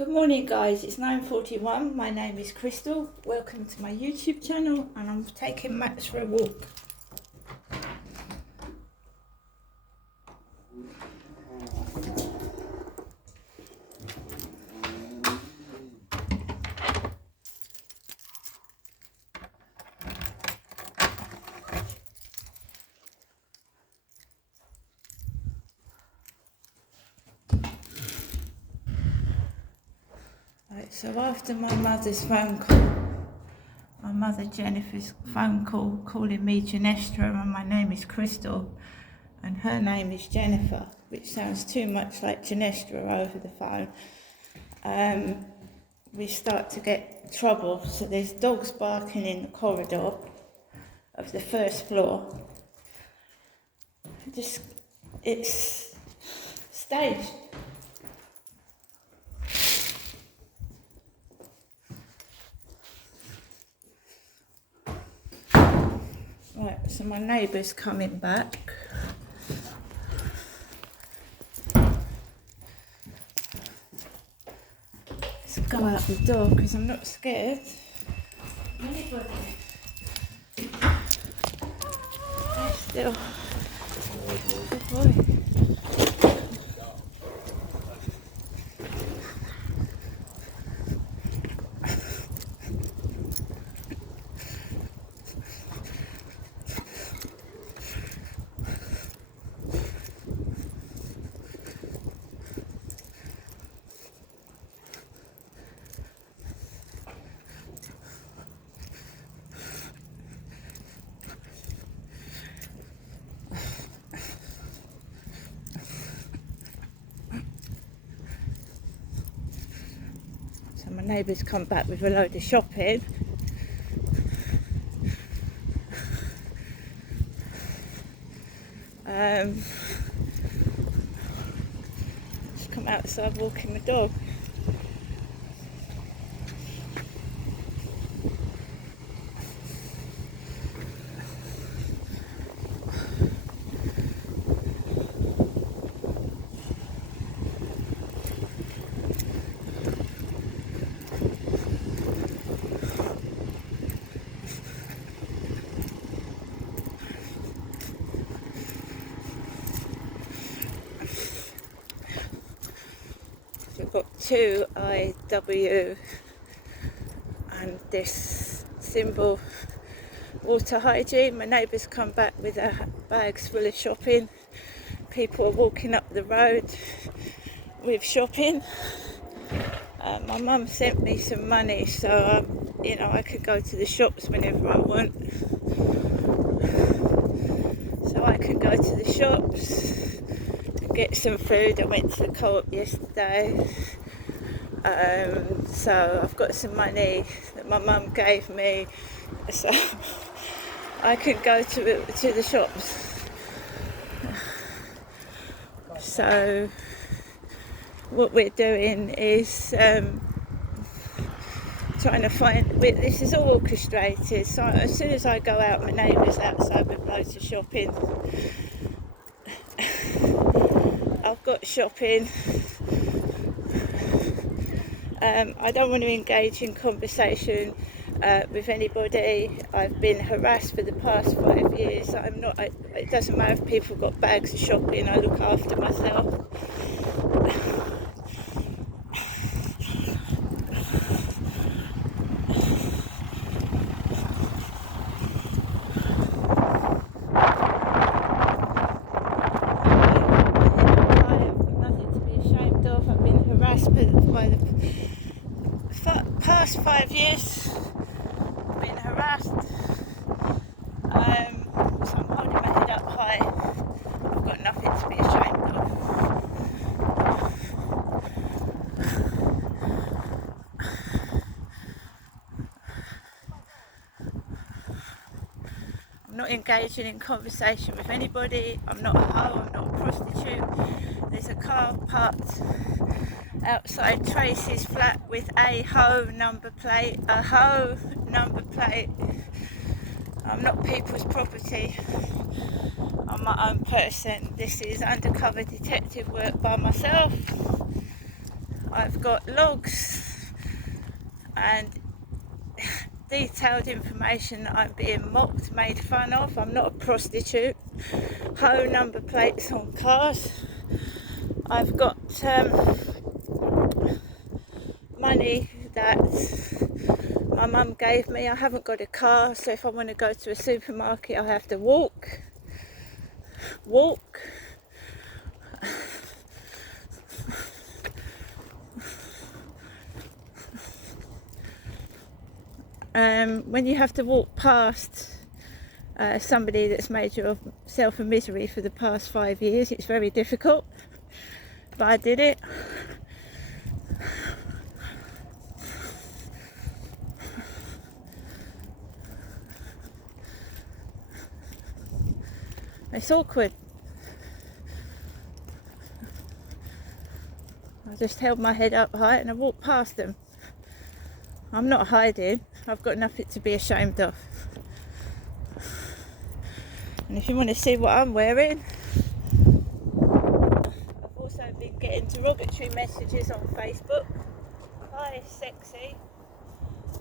Good morning guys, it's 9:41, my name is Crystal, welcome to my YouTube channel and I'm taking Max for a walk. Right, so after my mother's phone call, my mother Jennifer's phone call calling me Genestra and my name is Crystal and her name is Jennifer, which sounds too much like Genestra over the phone, we start to get trouble. So there's dogs barking in the corridor of the first floor. It's staged. Right, so my neighbour's coming back. Let's go out the door because I'm not scared. Anybody? Still. Good boy. So my neighbour's come back with a load of shopping. Just come outside walking the dog. We've got 2IW and this symbol water hygiene. My neighbour's come back with her bags full of shopping. People are walking up the road with shopping. My mum sent me some money so I could go to the shops whenever I want. So I could go to the shops and get some food. I went to the co-op yesterday. So I've got some money that my mum gave me, so I could go to the shops. So what we're doing is trying to find, this is all orchestrated, so as soon as I go out, my neighbour's outside with loads of shopping. I've got shopping. I don't want to engage in conversation with anybody. I've been harassed for the past 5 years. It doesn't matter if people got bags of shopping, I look after myself. By the past 5 years, I've been harassed, so I'm holding my head up high. I've got nothing to be ashamed of. I'm not engaging in conversation with anybody. I'm not a hoe, I'm not a prostitute. There's a car parked outside Tracy's flat with a hoe number plate. I'm not people's property. I'm my own person. This is undercover detective work by myself. I've got logs and detailed information that I'm being mocked, made fun of. I'm not a prostitute. Ho number plates on cars. I've got money that my mum gave me. I haven't got a car, so if I want to go to a supermarket I have to walk. When you have to walk past somebody that's made yourself a misery for the past 5 years, it's very difficult, but I did it. It's awkward. I just held my head up high and I walked past them. I'm not hiding. I've got nothing to be ashamed of. And if you want to see what I'm wearing, I've also been getting derogatory messages on Facebook. Hi, sexy.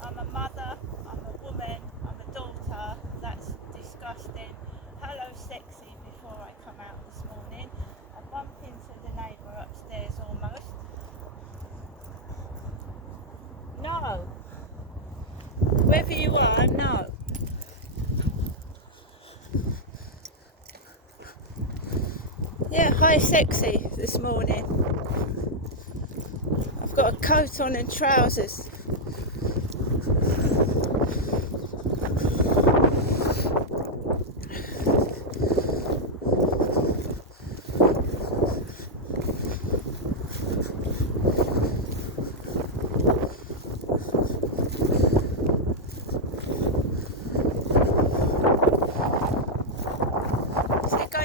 I'm a mother, I'm a woman, I'm a daughter. That's disgusting. Hello, sexy, before I come out this morning. I bumped into the neighbour upstairs almost. No. Whoever you are, no. Yeah, hi sexy this morning. I've got a coat on and trousers.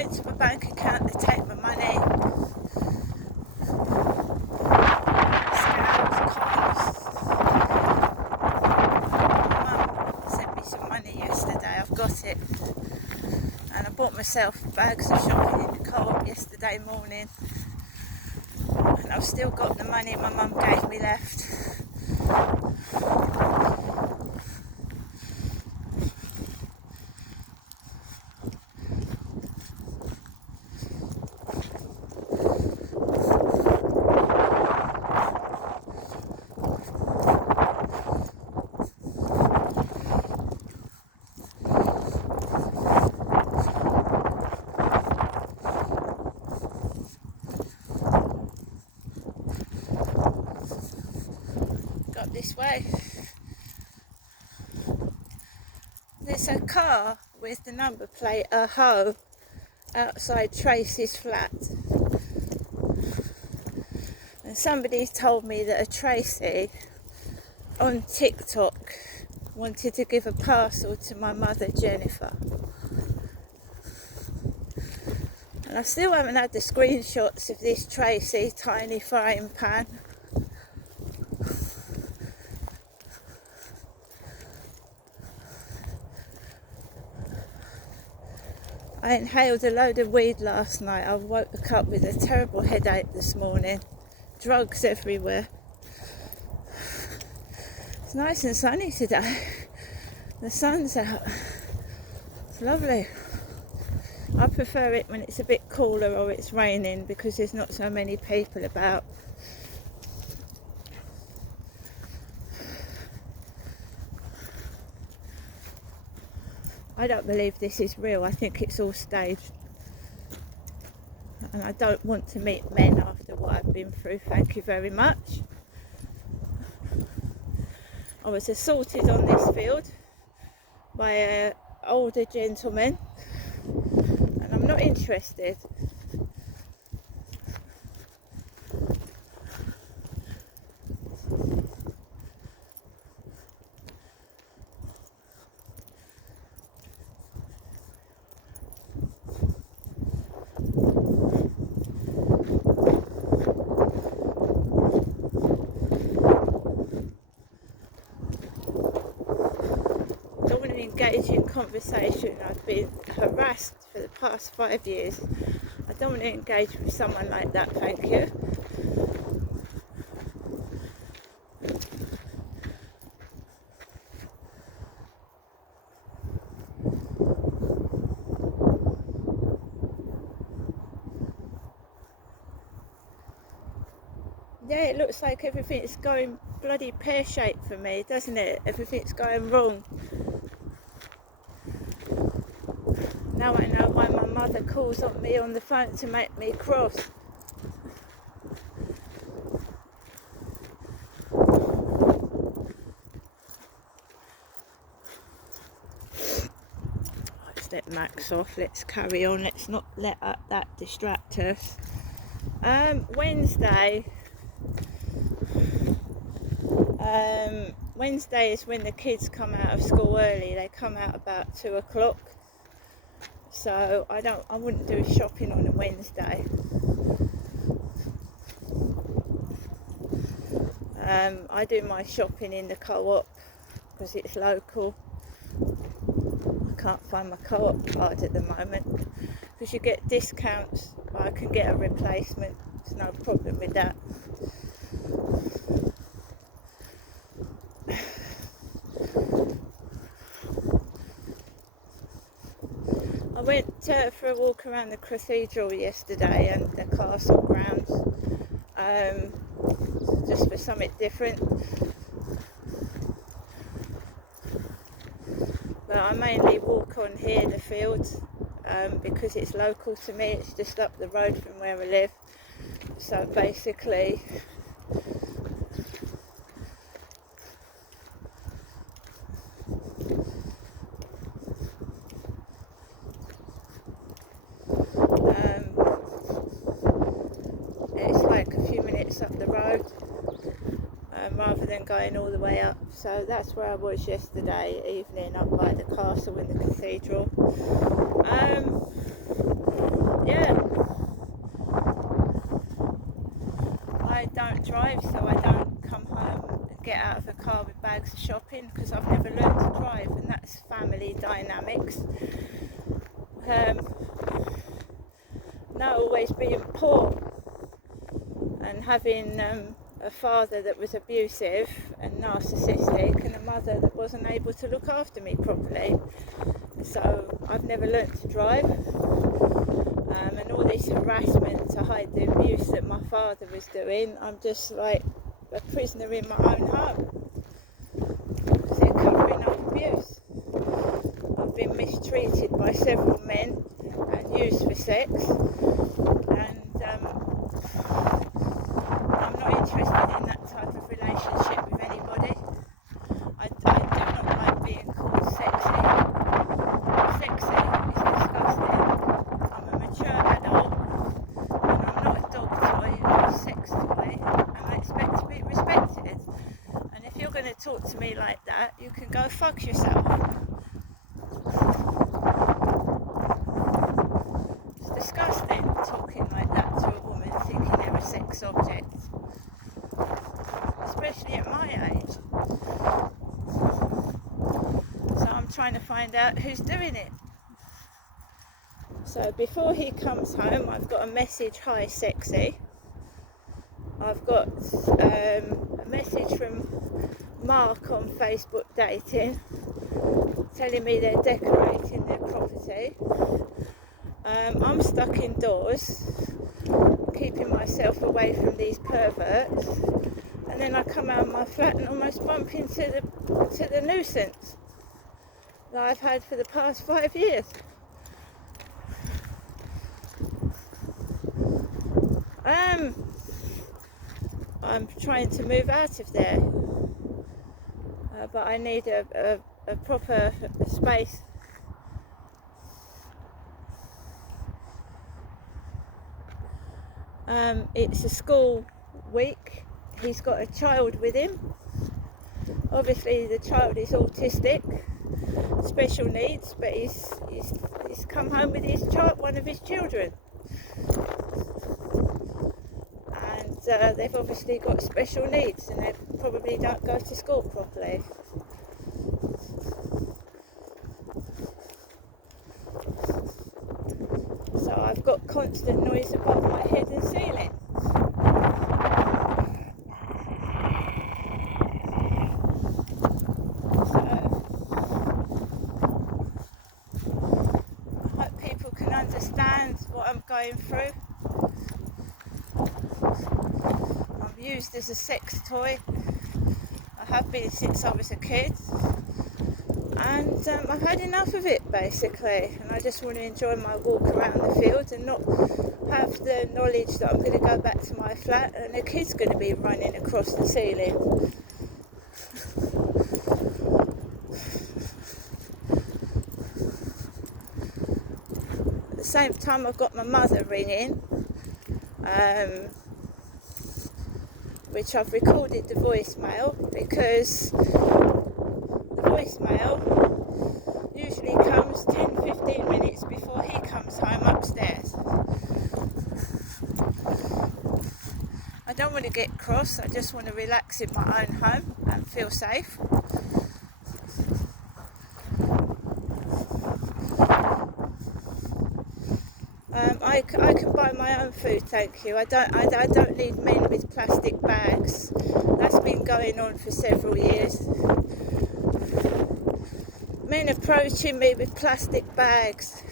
To my bank account to take my money. Scales, coins. Mum sent me some money yesterday, I've got it. And I bought myself bags of shopping in the co-op yesterday morning. And I've still got the money my mum gave me left. This way. There's a car with the number plate Ho outside Tracy's flat, and somebody told me that a Tracy on TikTok wanted to give a parcel to my mother Jennifer, and I still haven't had the screenshots of this Tracy tiny frying pan. I inhaled a load of weed last night. I woke up with a terrible headache this morning. Drugs everywhere. It's nice and sunny today. The sun's out. It's lovely. I prefer it when it's a bit cooler or it's raining because there's not so many people about. I don't believe this is real. I think it's all staged. And I don't want to meet men after what I've been through. Thank you very much. I was assaulted on this field by an older gentleman. And I'm not interested. Engage in conversation. I've been harassed for the past 5 years. I don't want to engage with someone like that, thank you. yeah, it looks like everything's going bloody pear-shaped for me, doesn't it? Everything's going wrong. Now I know why my mother calls on me on the phone to make me cross. Let's let Max off. Let's carry on. Let's not let that distract us. Wednesday is when the kids come out of school early. They come out about 2 o'clock. So I wouldn't do shopping on a Wednesday. I do my shopping in the co-op because it's local. I can't find my co-op card at the moment because you get discounts. I can get a replacement. There's no problem with that. I went for a walk around the cathedral yesterday and the castle grounds, just for something different. But I mainly walk on here, the fields, because it's local to me. It's just up the road from where I live. So basically, it's like a few minutes up the road, rather than going all the way up. So that's where I was yesterday evening, up by the castle and the cathedral. Yeah, I don't drive, so I don't come home and get out of the car with bags of shopping because I've never learned to drive, and that's family dynamics. Not always being poor and having a father that was abusive and narcissistic and a mother that wasn't able to look after me properly. So I've never learnt to drive, and all this harassment to hide the abuse that my father was doing, I'm just like a prisoner in my own home because they're covering up abuse. I've been mistreated by several men and used for sex, and I'm not interested in that type of relationship with anybody. I do not like being called sexy. Sexy is disgusting. I'm a mature adult and I'm not a dog toy or a sex toy, and I expect to be respected. And if you're going to talk to me like that, you can go fuck yourself. It's disgusting talking like that to a woman thinking they're a sex object, especially at my age. So I'm trying to find out who's doing it. So before he comes home, I've got a message, hi sexy. I've got a message from Mark on Facebook Dating telling me they're decorating their property. I'm stuck indoors, keeping myself away from these perverts, and then I come out of my flat and almost bump into the nuisance that I've had for the past 5 years. I'm trying to move out of there, but I need a proper space. It's a school week. He's got a child with him. Obviously the child is autistic, special needs, but he's come home with his child, one of his children. And they've obviously got special needs and they probably don't go to school properly. So I've got constant noise above my head and ceiling. So I hope people can understand what I'm going through. I'm used as a sex toy. I have been since I was a kid, and I've had enough of it basically, and I just want to enjoy my walk around the field and not have the knowledge that I'm going to go back to my flat and a kid's going to be running across the ceiling. At the same time, I've got my mother ringing, which I've recorded the voicemail, because the voicemail usually comes 10-15 minutes before he comes home upstairs. I don't want to get cross, I just want to relax in my own home and feel safe. I can buy my own food, thank you. I don't need men with plastic bags. That's been going on for several years. Men approaching me with plastic bags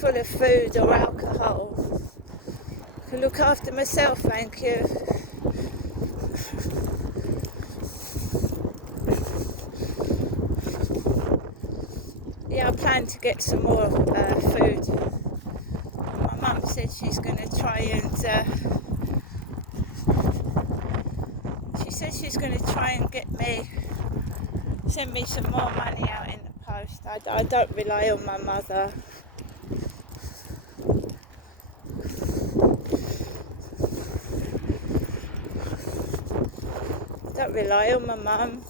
full of food or alcohol. I can look after myself, thank you. Yeah, I plan to get some more food. My mum said she's going to try and send me some more money out in the post. I don't rely on my mother. Don't rely on my mum.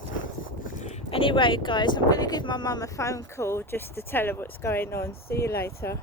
Anyway guys, I'm going to give my mum a phone call just to tell her what's going on. See you later.